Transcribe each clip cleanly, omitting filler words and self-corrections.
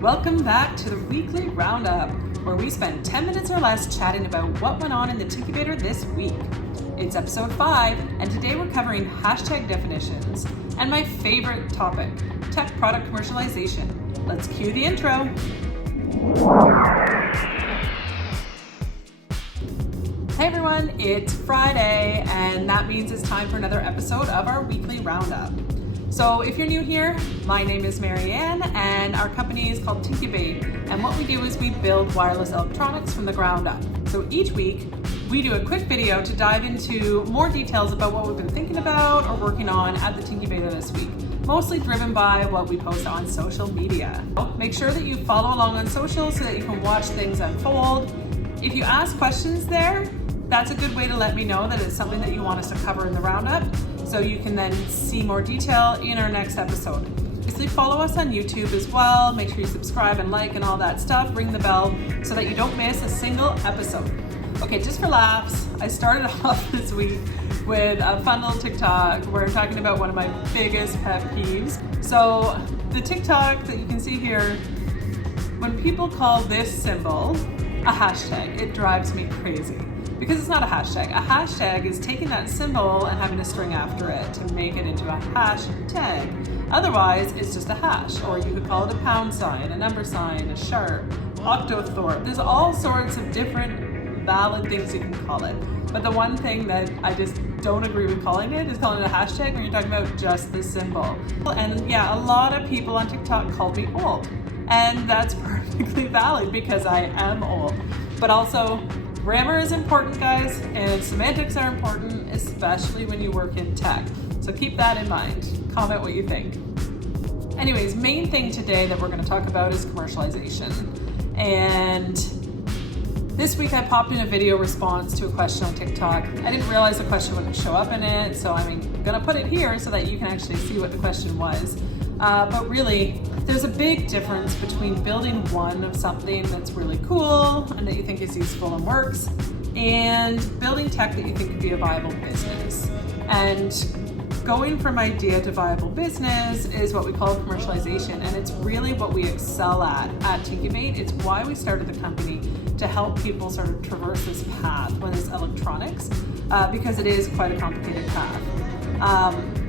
Welcome back to the weekly roundup, where we spend 10 minutes or less chatting about what went on in the tincubator this week. It's episode 5, and today we're covering hashtag definitions and my favorite topic, tech product commercialization. Let's cue the intro. Hey everyone, it's Friday, and that means it's time for another episode of our weekly roundup. So if you're new here, my name is Marianne, and our company is called Tincubate, and what we do is we build wireless electronics from the ground up. So each week, we do a quick video to dive into more details about what we've been thinking about or working on at the Tincubator this week, mostly driven by what we post on social media. Make sure that you follow along on social so that you can watch things unfold. If you ask questions there, that's a good way to let me know that it's something that you want us to cover in the roundup, so you can then see more detail in our next episode. Obviously, follow us on YouTube as well. Make sure you subscribe and like and all that stuff. Ring the bell so that you don't miss a single episode. Okay, just for laughs, I started off this week with a fun little TikTok where I'm talking about one of my biggest pet peeves. So the TikTok that you can see here, when people call this symbol a hashtag, it drives me crazy. Because it's not a hashtag. A hashtag is taking that symbol and having a string after it to make it into a hashtag. Otherwise, it's just a hash, or you could call it a pound sign, a number sign, a sharp, octothorpe. There's all sorts of different valid things you can call it. But the one thing that I just don't agree with calling it is calling it a hashtag when you're talking about just the symbol. And yeah, a lot of people on TikTok called me old. And that's perfectly valid because I am old. But also, grammar is important, guys, and semantics are important, especially when you work in tech. So keep that in mind. Comment what you think. Anyways, main thing today that we're going to talk about is commercialization. And this week I popped in a video response to a question on TikTok. I didn't realize the question wouldn't show up in it, so I'm going to put it here so that you can actually see what the question was. But really, there's a big difference between building one of something that's really cool and that you think is useful and works, and building tech that you think could be a viable business. And going from idea to viable business is what we call commercialization, and it's really what we excel at Tincubate. It's why we started the company, to help people sort of traverse this path when it's electronics, because it is quite a complicated path.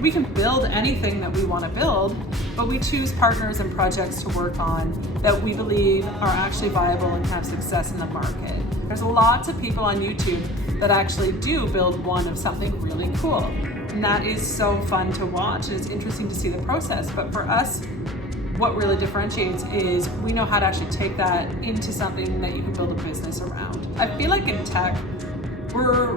We can build anything that we want to build, but we choose partners and projects to work on that we believe are actually viable and have success in the market. There's lots of people on YouTube that actually do build one of something really cool, and that is so fun to watch, and it's interesting to see the process. But for us, what really differentiates is we know how to actually take that into something that you can build a business around. I feel like in tech, we're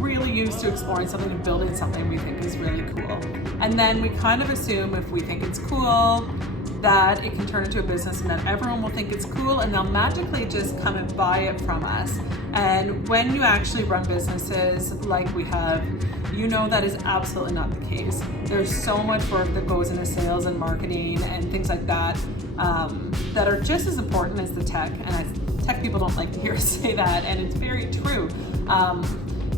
really used to exploring something and building something we think is really cool. And then we kind of assume if we think it's cool, that it can turn into a business and that everyone will think it's cool and they'll magically just come and buy it from us. And when you actually run businesses like we have, that is absolutely not the case. There's so much work that goes into sales and marketing and things like that that are just as important as the tech. And tech people don't like to hear us say that, and it's very true.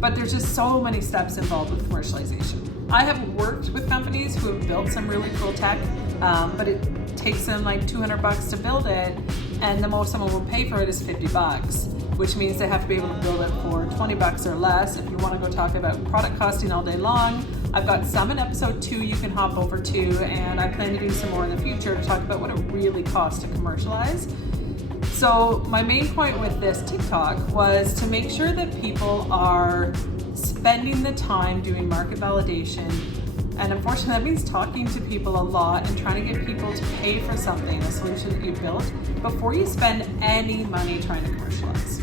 But there's just so many steps involved with commercialization. I have worked with companies who have built some really cool tech, but it takes them like $200 to build it, and the most someone will pay for it is $50, which means they have to be able to build it for $20 or less. If you want to go talk about product costing all day long, I've got some in episode 2 you can hop over to, and I plan to do some more in the future to talk about what it really costs to commercialize. So my main point with this TikTok was to make sure that people are spending the time doing market validation. And unfortunately, that means talking to people a lot and trying to get people to pay for something, a solution that you built, before you spend any money trying to commercialize.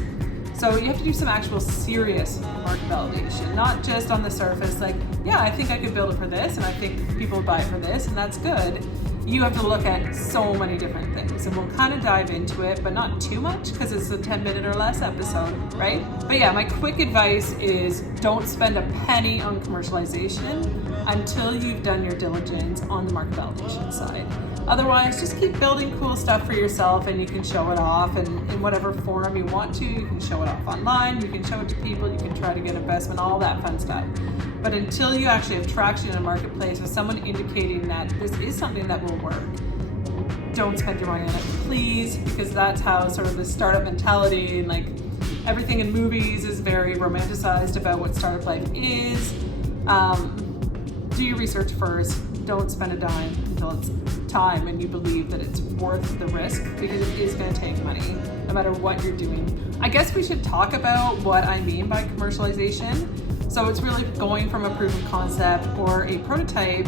So you have to do some actual serious market validation, not just on the surface, like, yeah, I think I could build it for this, and I think people would buy it for this, and that's good. You have to look at so many different things, and we'll kind of dive into it, but not too much because it's a 10-minute or less episode, right? But yeah, my quick advice is don't spend a penny on commercialization until you've done your diligence on the market validation side. Otherwise, just keep building cool stuff for yourself, and you can show it off in whatever forum you want to. You can show it off online, you can show it to people, you can try to get investment, all that fun stuff. But until you actually have traction in a marketplace with someone indicating that this is something that will work, don't spend your money on it, please, because that's how sort of the startup mentality and like everything in movies is very romanticized about what startup life is. Do your research first. Don't spend a dime until it's time and you believe that it's worth the risk, because it is going to take money no matter what you're doing. I guess we should talk about what I mean by commercialization. So it's really going from a proof of concept or a prototype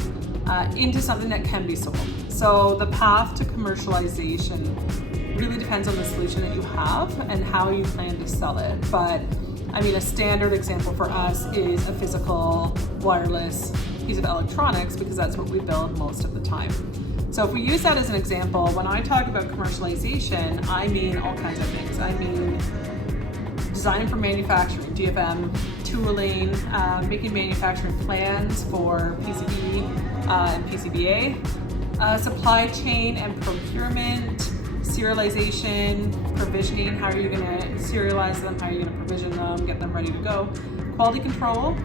into something that can be sold. So the path to commercialization really depends on the solution that you have and how you plan to sell it. But I mean, a standard example for us is a physical wireless piece of electronics, because that's what we build most of the time. So if we use that as an example, when I talk about commercialization, I mean all kinds of things. I mean design for manufacturing, DFM, tooling, making manufacturing plans for PCB and PCBA, supply chain and procurement, serialization, provisioning, how are you going to serialize them, how are you going to provision them, get them ready to go, quality control,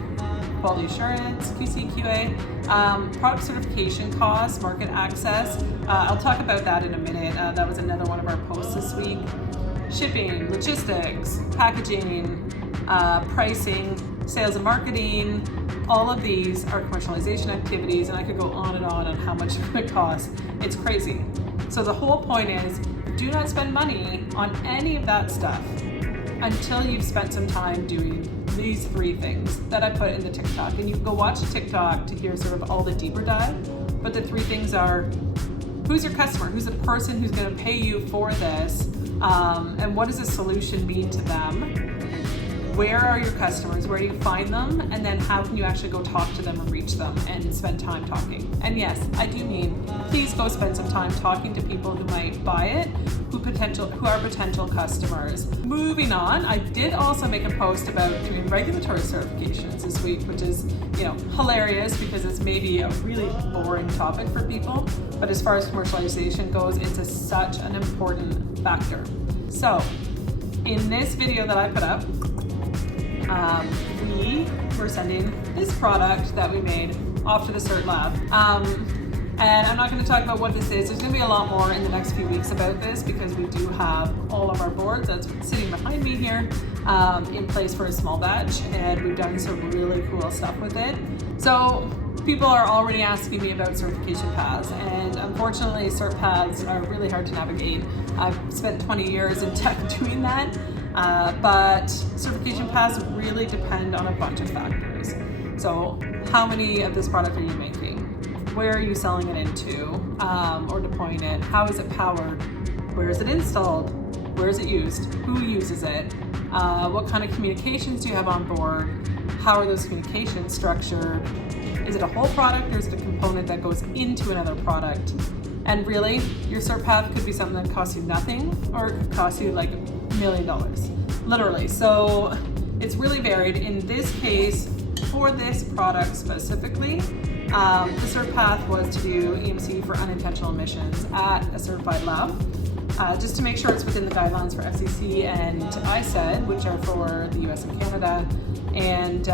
quality assurance, QC, QA, product certification costs, market access. I'll talk about that in a minute. That was another one of our posts this week. Shipping, logistics, packaging, pricing, sales and marketing. All of these are commercialization activities, and I could go on and on how much it costs. It's crazy. So the whole point is, do not spend money on any of that stuff until you've spent some time doing these 3 things that I put in the TikTok. And you can go watch the TikTok to hear sort of all the deeper dive. But the 3 things are, who's your customer? Who's the person who's going to pay you for this? And what does a solution mean to them? Where are your customers? Where do you find them? And then how can you actually go talk to them and reach them and spend time talking? And yes, I do mean, please go spend some time talking to people who might buy it, who are potential customers. Moving on, I did also make a post about doing regulatory certifications this week, which is, hilarious because it's maybe a really boring topic for people. But as far as commercialization goes, it's such an important factor. So in this video that I put up, we were sending this product that we made off to the Cert lab. And I'm not going to talk about what this is. There's going to be a lot more in the next few weeks about this, because we do have all of our boards that's sitting behind me here in place for a small batch, and we've done some really cool stuff with it. So people are already asking me about certification paths, and unfortunately cert paths are really hard to navigate. I've spent 20 years in tech doing that. But certification paths really depend on a bunch of factors. So how many of this product are you making? Where are you selling it into or deploying it? How is it powered? Where is it installed? Where is it used? Who uses it? What kind of communications do you have on board? How are those communications structured? Is it a whole product, or is it a component that goes into another product? And really, your cert path could be something that costs you nothing, or it could cost you like $1 million, literally. So it's really varied. In this case, for this product specifically, the cert path was to do EMC for unintentional missions at a certified lab, just to make sure it's within the guidelines for FCC and ISED, which are for the US and Canada, and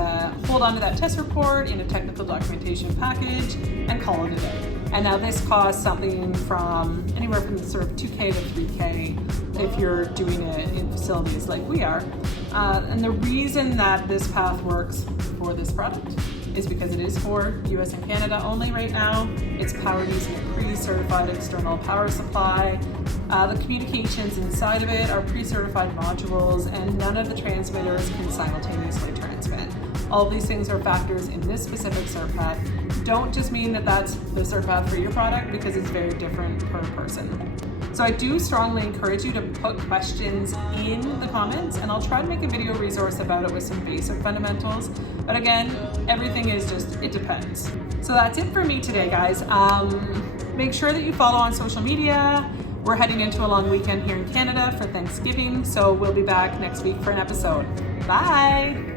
hold on to that test report in a technical documentation package and call it a day. And now this costs something from anywhere from sort of $2K to $3K if you're doing it in facilities like we are. And the reason that this path works for this product is because it is for US and Canada only right now. It's powered using a pre-certified external power supply. The communications inside of it are pre-certified modules, and none of the transmitters can simultaneously transmit. All these things are factors in this specific cert path. Don't just mean that that's the cert path for your product, because it's very different per person. So I do strongly encourage you to put questions in the comments, and I'll try to make a video resource about it with some basic fundamentals. But again, everything is just, it depends. So that's it for me today, guys. Make sure that you follow on social media. We're heading into a long weekend here in Canada for Thanksgiving, so we'll be back next week for an episode. Bye!